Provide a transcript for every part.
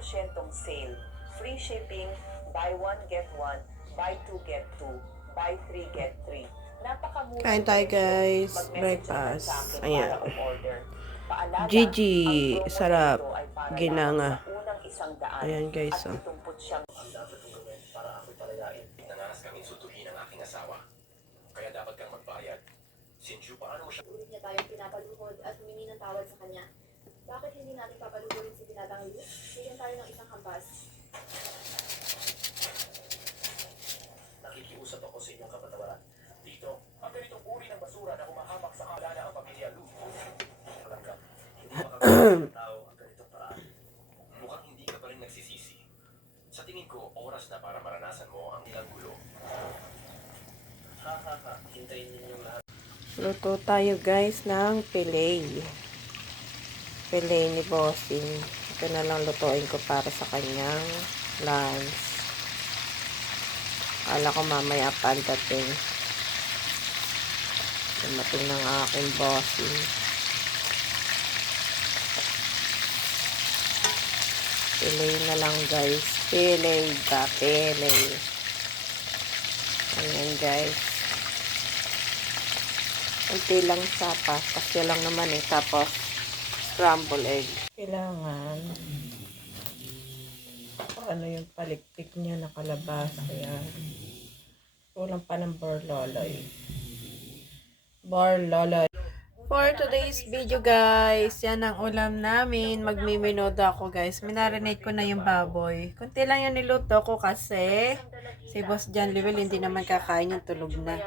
10% sale, free shipping, buy one get one, buy two get two, buy three get three. Napakamura. Kain tayo guys, breakfast. Ayan. Gigi, sarap. Ginanga. Ayan guys, oh. Para ako'y palayain. Nangaras kaming sutuhin ang aking asawa. Kaya dapat kang magbayad. Since paano mo siya? Ulit niya tayong pinapaluhod at humingi ng tawad sa kanya. Bakit hindi natin papaluhurin si Binatang Liz? Bigyan tayo ng isang hampas. Nakikiusap ako sa inyong kapatawaran. Dito, ang ganitong uri ng basura na humahamak sa kalana ang pamilya Lu. Palangkap, hindi makakagawa ng tao ang ganitong paraan. Mukhang hindi ka pa rin nagsisisi. Sa tingin ko, oras na para maranasan mo ang ilang gulo. Hintayin ninyong lahat. Luto tayo guys ng fillet. Fillet ni Bossing. Ito na lang lutuin ko para sa kanyang lunch. Akala ko mamaya pagdating. Dumating ng aking Bossing. Fillet na lang guys. Fillet ka. Fillet. Ayan guys. Kunti lang sapa. Kasi lang naman eh. Tapos, scramble egg. Kailangan, ano yung palikpik niya nakalabas. Kaya, kulang pa ng barloloy. Barloloy. For today's video guys, yan ang ulam namin. Magmiminodo ako guys. Minarinate ko na yung baboy. Kunti lang yung niluto ko kasi si Boss John Lewel hindi naman kakain yung tulog na.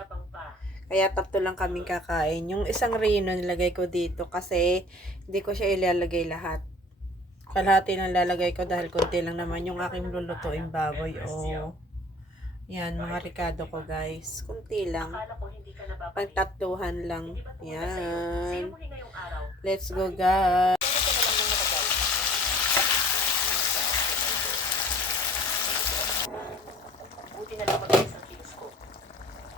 Kaya tatlo lang kaming kakain. Yung isang rino nilagay ko dito kasi hindi ko siya ilalagay lahat. Kalahati lang lalagay ko dahil konti lang naman yung aking lulutuin baboy. Oh. Yan, mga ricado ko guys. Kunti lang. Pagtatluhan lang. Yan. Let's go guys. Buti na lang mabilis ang kilos ko.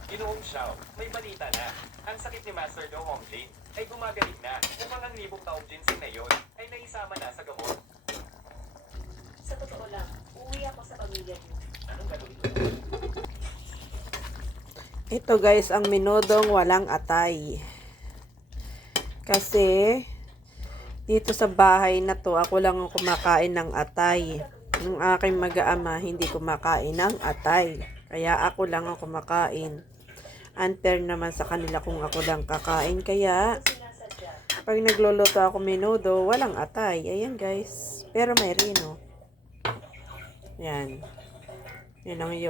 Ginoong Xiao, may balita na. Ang sakit ni Master Do Hong Jin ay gumagaling na. Mukhang ang libong taong ginseng na yon ay naisama na sa gamot. Sa totoo lang, uuwi ako sa pamilya niyo. Anong gagawin mo? Ito guys, ang minodong walang atay. Kasi, dito sa bahay na to, ako lang ang kumakain ng atay. Yung aking mag-aama, hindi kumakain ng atay. Kaya ako lang ang kumakain. Unfair naman sa kanila kung ako lang kakain. Kaya, pag nagluluto ako menudo, walang atay. Ayan guys. Pero may rino. Yan. Yan ang yun.